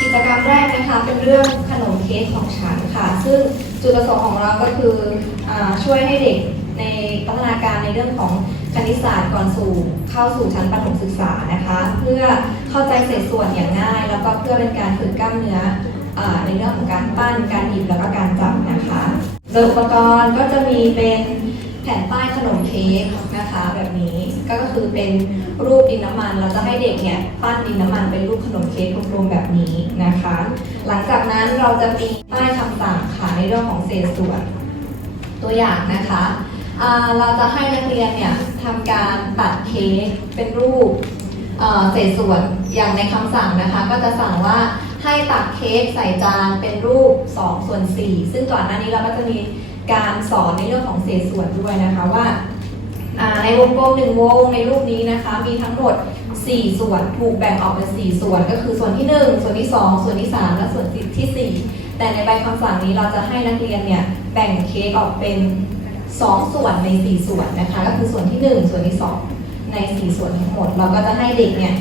กิจกรรมแรกนะคะเป็นเรื่องขนมเค้กของฉันค่ะ ซึ่งจุดประสงค์ของเราก็คืออช่วยให้เด็กในพัฒนาการในเรื่องของคณิตศาสตร์ก่อนสู่เข้าสู่ชั้นประถมศึกษานะคะ เพื่อเข้าใจเศษส่วนอย่างง่าย แล้วก็เพื่อเป็นการฝึกกล้ามเนื้ออในเรื่องของการปั้นการหยิบแล้วก็การจับนะคะโดยอุปกรณ์ก็จะมีเป็น แผ่นป้ายขนมเค้กนะคะแบบนี้ก็คือเป็นรูปดินน้ำมัน เราจะให้เด็กเนี่ยปั้นดินน้ำมันเป็นรูปขนมเค้กกลมๆแบบนี้นะคะ หลังจากนั้นเราจะมีป้ายคำสั่งค่ะในเรื่องของเศษส่วนตัวอย่างนะคะเราจะให้นักเรียนเนี่ยทำการตัดเค้กเป็นรูปเอ่อเศษส่วนอย่างในคำสั่งนะคะ ก็จะสั่งว่าให้ตักเค้กใส่จานเป็นรูป2ส่วน4ซึ่งก่อนหน้านี้เราก็จะมี การสอนในเรื่องของเศษส่วนด้วยนะคะว่าในวงกลมหนึ่งวงในรูปนี้นะคะ มีทั้งหมด 4 ส่วนถูกแบ่งออกเป็น 4 ส่วน ก็คือส่วนที่ 1 ส่วนที่ 2 ส่วนที่ 3 และส่วนที่ 4 แต่ในใบคำสั่งนี้เราจะให้นักเรียนเนี่ยแบ่งเค้กออกเป็น 2 ส่วนใน 4 ส่วนนะคะ ก็คือส่วนที่ 1 ส่วนที่ 2 ใน 4 ส่วนทั้งหมด เราก็จะให้เด็กเนี่ย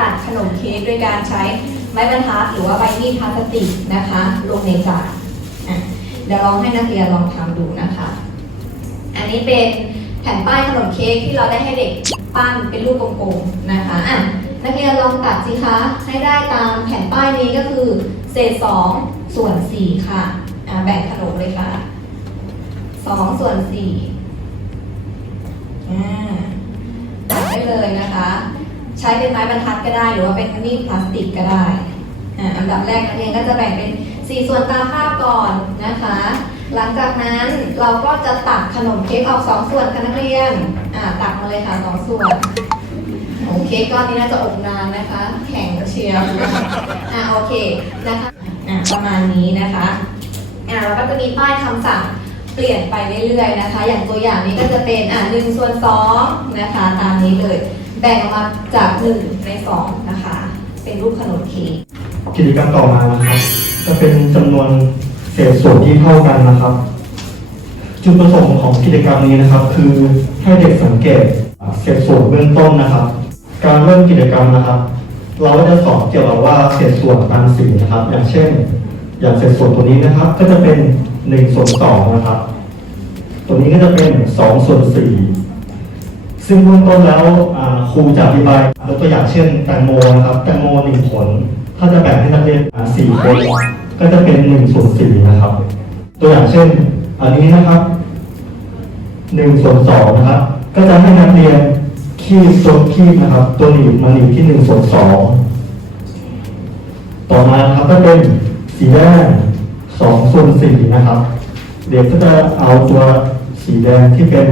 ตัดขนมเค้กด้วยการใช้ไม้บรรทัดหรือว่าใบมีดพลาสติกนะคะ ลงในจาน เดี๋ยวลองให้นักเรียนลองทำดูนะคะ อันนี้เป็นแผ่นป้ายขนมเค้กที่เราได้ให้เด็กปั้นเป็นรูปกลมๆนะคะอะนักเรียนลองตัดสิคะให้ได้ตามแผ่นป้ายนี้ก็คือ เศษ2ส่วน4ค่ะอะแบ่งขนมเลยค่ะสองส่วนสี่อ่าตัดได้เลยนะคะ ใช้เป็นไม้บรรทัดก็ได้หรือว่าเป็นมีดพลาสติกก็ได้อ่าอันดับแรกนักเรียนก็จะแบ่งเป็น สี่ส่วนตามภาพก่อนนะคะ หลังจากนั้นเราก็จะตักขนมเค้กออกสองส่วนค่ะนักเรียนอ่าตักมาเลยค่ะสองส่วนโอเคกก้อนนี้น่าจะอบนานนะคะ แข็งเชียวอ่าโอเคนะคะอ่าประมาณนี้นะคะอ่าเราก็จะมีป้ายคำสั่งเปลี่ยนไปเรื่อยๆนะคะ อย่างตัวอย่างนี้ก็จะเป็นอ่าหนึ่งส่วนสองนะคะ ตามนี้เลย แบ่งออกมาจากหนึ่งในสองนะคะ เป็นรูปขนมเค้กกิจกรรมต่อมานะครับ จะเป็นจำนวนเศษส่วนที่เท่ากันนะครับ จุดประสงค์ของกิจกรรมนี้นะครับ คือให้เด็กสังเกตเศษส่วนเบื้องต้นนะครับ การเริ่มกิจกรรมนะครับ เราก็จะสอนเกี่ยวกับว่าเศษส่วนตามสีนะครับ อย่างเช่น อย่างเศษส่วนตัวนี้นะครับ ก็จะเป็นหนึ่งส่วนสองนะครับตัวนี้ก็จะเป็นสองส่วนสี่ซึ่งเบื้องต้นแล้วครูจะอธิบายยกตัวอย่างเช่นแตงโมนะครับแตงโมหนึ่งผล ถ้าจะแบ่งให้นักเรียนสี่คน ก็จะเป็นหนึ่งส่วนสี่นะครับ ตัวอย่างเช่น อันนี้นะครับหนึ่งส่วนสองนะครับ ก็จะให้นักเรียนคีบตัวคีบนะครับ ตัวหนีบมาหนีบที่หนึ่งส่วนสองต่อมานะครับก็เป็นสีแดงสองส่วนสี่นะครับ เด็กก็จะเอาตัวสีแดงที่เป็น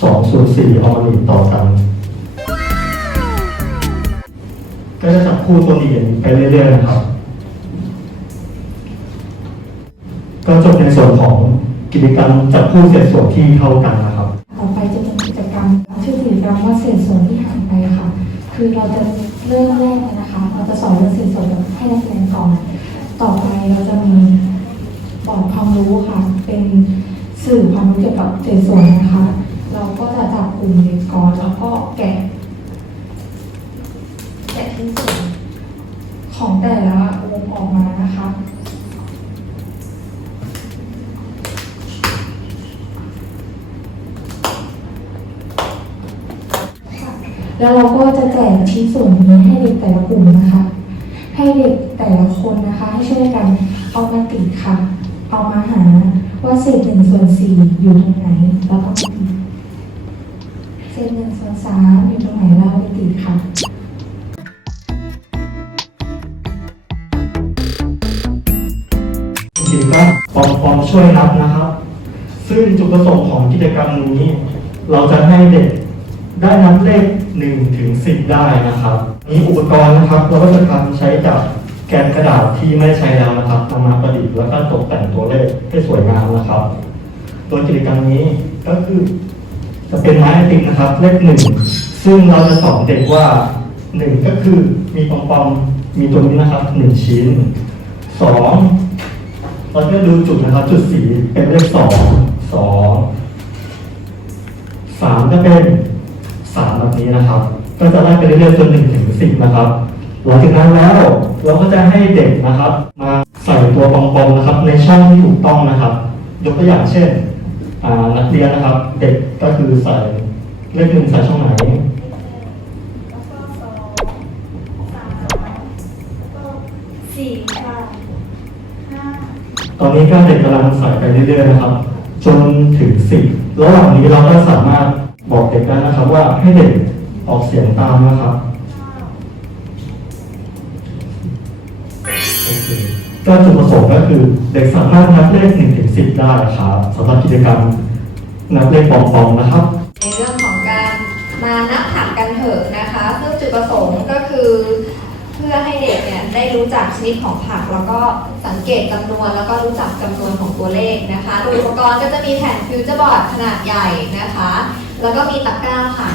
สองส่วนสี่เอามาหนีบต่อกันก็จะจับคู่ตัวหนีบไปเรื่อยๆนะครับ ก็จบในส่วนของกิจกรรมจับคู่เศษส่วนที่เท่ากันนะครับ ต่อไปจะเป็นกิจกรรมชื่อกิจกรรมว่าเศษส่วนที่หายไปค่ะ คือเราจะเริ่มแรกนะคะ เราจะสอนเรื่องเศษส่วนให้นักเรียนก่อน ต่อไปเราจะมีบอร์ดความรู้ค่ะ เป็นสื่อความรู้เกี่ยวกับเศษส่วนนะคะ เราก็จะจับกลุ่มเด็กก่อนแล้วก็แกะแกะชิ้นส่วนของแต่ละวงออกมานะคะ แล้วเราก็จะแจกชิ้นส่วนนี้ให้เด็กแต่ละกลุ่มนะคะ ให้เด็กแต่ละคนนะคะ ให้ช่วยกันเอามาติดค่ะ เอามาหาว่าเศษหนึ่งส่วนสี่อยู่ตรงไหนแล้วก็มาติดเศษหนึ่งส่วนสามอยู่ตรงไหนแล้วไปติดค่ะกิจกรรมปอมปอมช่วยนับนะครับ ซึ่งจุดประสงค์ของกิจกรรมนี้ เราจะให้เด็ก ได้นับเลข1ถึง10 ได้นะครับ นี้อุปกรณ์นะครับเราก็จะทำใช้จากแกนกระดาษที่ไม่ใช้แล้วนะครับนำมาประดิษฐ์แล้วก็ตกแต่งตัวเลขให้สวยงามนะครับ ตัวกิจกรรมนี้ก็คือจะเป็นไม้ติมนะครับ เลขหนึ่งซึ่งเราจะสอนเด็กว่าหนึ่งก็คือมีปอมปอมมีตัวนี้นะครับหนึ่งชิ้นสองเราจะดูจุดนะครับ จุดสีเป็นเลขสองสองสามก็เป็น แบบนี้นะครับ ก็จะไล่ไปเรื่อยๆจนหนึ่งถึงสิบนะครับหลังจากนั้นแล้วเราก็จะให้เด็กนะครับ มาใส่ตัวปองๆนะครับ ในช่องที่ถูกต้องนะครับ ยกตัวอย่างเช่นอ่านักเรียนนะครับ เด็กก็คือใส่เลขหนึ่งใส่ช่องไหนสี่ค่ะห้าตอนนี้ก็เด็กกำลังใส่ไปเรื่อยๆนะครับ จนถึงสิบระหว่างนี้เราก็สามารถ บอกเด็กได้นะครับว่าให้เด็กออกเสียงตามนะครับโอเคก็จุดประสงค์ก็คือเด็กสามารถนับเลขหนึ่งถึงสิบได้ครับสำหรับกิจกรรมนับเลขปองๆนะครับ ในเรื่องของการมานับผักกันเถอะนะคะซึ่งจุดประสงค์ก็คือ เพื่อให้เด็กเนี่ยได้รู้จักชนิดของผัก แล้วก็สังเกตจำนวนแล้วก็รู้จักจำนวนของตัวเลขนะคะโดยอุปกรณ์ก็จะมีแผ่นฟิวเจอร์บอร์ดขนาดใหญ่นะคะ แล้วก็มีตะกร้าค่ะ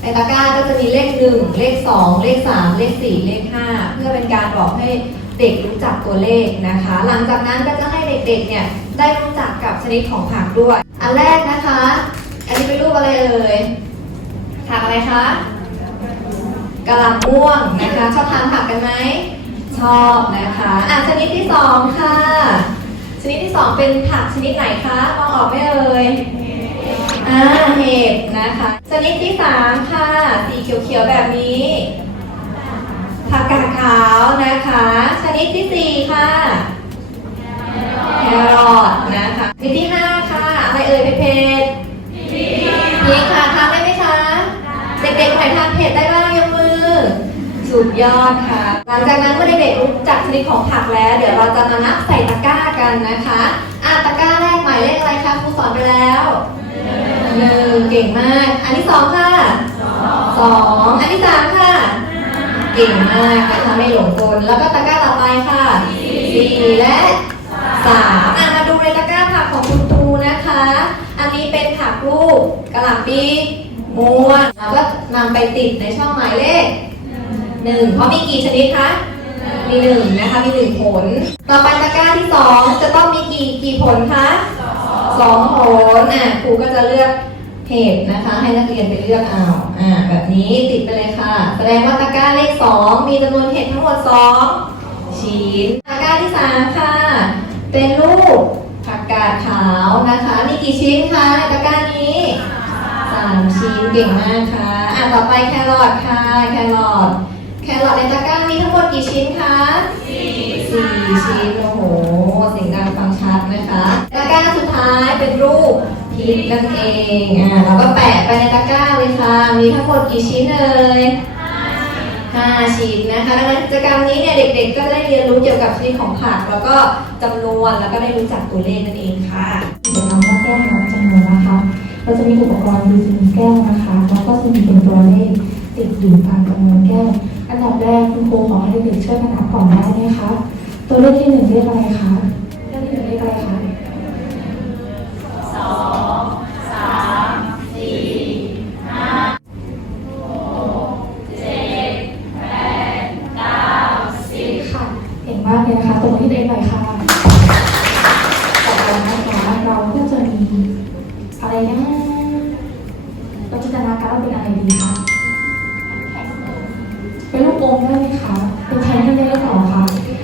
ในตะกร้าก็จะมีเลขหนึ่งเลขสองเลขสามเลขสี่เลขห้าเพื่อเป็นการบอกให้เด็กรู้จักตัวเลขนะคะ หลังจากนั้นก็จะให้เด็กๆเนี่ยได้รู้จักกับชนิดของผักด้วย อันแรกนะคะ อันนี้เป็นรูปอะไรเอ่ยผักอะไรคะกะหล่ำม่วงนะคะชอบทานผักกันไหมชอบนะคะอะชนิดที่สองค่ะ ชนิดที่สองเป็นผักชนิดไหนคะมองออกไหมเอ่ย อ่าเห็ดนะคะชนิดที่สามค่ะ สีเขียวๆแบบนี้ผักกาดขาวนะคะ ชนิดที่สี่ค่ะแครอทนะคะชนิดที่ห้าค่ะอะไรเอ่ยเผ็ดๆพริกค่ะทานได้ไหมคะ เด็กๆใครทานเผ็ดได้บ้างยกมือ สุดยอดค่ะ หลังจากนั้นเมื่อเด็กๆรู้จักชนิดของผักแล้ว เดี๋ยวเราจะมานับใส่ตะกร้ากันนะคะอะตะกร้าแรกหมายเลขอะไรคะครูสอนไปแล้ว หนึ่งเก่งมาก อันที่สองค่ะสองอันที่สามค่ะ เก่งมากนะคะไม่หลงกลแล้วก็ตะกร้าต่อไปค่ะสี่และสามอะมาดูในตะกร้าผักของคุณตูนะคะ อันนี้เป็นผักลูกกระหล่ำปีม้วนแล้วก็นำไปติดในช่องหมายเลขหนึ่งเพราะมีกี่ชนิดคะมีหนึ่งนะคะมีหนึ่งผล ต่อไปตะกร้าที่สองจะต้องมีกี่กี่ผลคะส สองผลอะครูก็จะเลือกเหตุนะคะ ให้นักเรียนไปเลือกเอาอ่าแบบนี้ติดไปเลยค่ะ แสดงว่าตะกร้าเลขสองมีจำนวนเห็ดทั้งหมดสองชิ้นตะกร้าที่สามค่ะ เป็นรูปผักกาดขาวนะคะ มีกี่ชิ้นคะในตะกร้านี้สามชิ้นเก่งมากค่ะอะต่อไปแครอทค่ะแครอทแครอทในตะกร้ามีทั้งหมดกี่ชิ้นคะสี่ชิ้นโอ้โห ร้าสุดท้ายเป็นรูปพริกนั่นเองอะเราก็แปะไปในตะกร้าเลยค่ะ มีทั้งหมดกี่ชิ้นเอ่ยห้าชิ้นนะคะดังนั้นกิจกรรมนี้เนี่ยเด็กๆ ก็ได้เรียนรู้เกี่ยวกับชนิดของผัก แล้วก็จำนวนแล้วก็ได้รู้จักตัวเลขนั่นเองค่ะกิจกรรมว่าแก้นับจำนวนนะคะ เราจะมีอุปกรณ์คือจะมีแก้วนะคะ แล้วก็จะมีเป็นตัวเลขติดอยู่ตามจำนวนแก้ว อันดับแรกคุณครูขอให้เด็กๆช่วยกันนับก่อนได้ไหมคะ ตัวเลขที่หนึ่งเลขอะไรคะ เก่งมากเลยนะคะตรงนี้เองหน่อยค่ะต่อไปนะคะเราก็จะมีอะไรนะเราจินตนาการว่าเป็นอะไรดีคะเป็นลูกอมได้ไหมคะเป็นแคนดี้ได้หรือเปล่าคะ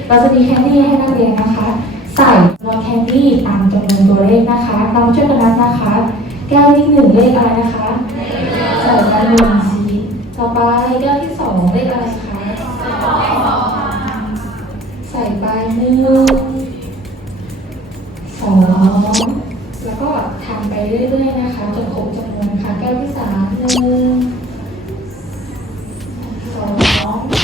เราจะมีแคนดี้ให้นักเรียนนะคะ ใส่รองแคนดี้ตามจำนวนตัวเลขนะคะเราช่วยกันนับนะคะ แก้วที่หนึ่งเลขอะไรนะคะใส่ไปหนึ่งสีต่อไปแก้วที่สองเลขอะไร ใส่ปลายมือสองแล้วก็ทำไปเรื่อยๆนะคะจนครบจำนวนค่ะ แก้วที่สามหนึ่งสอง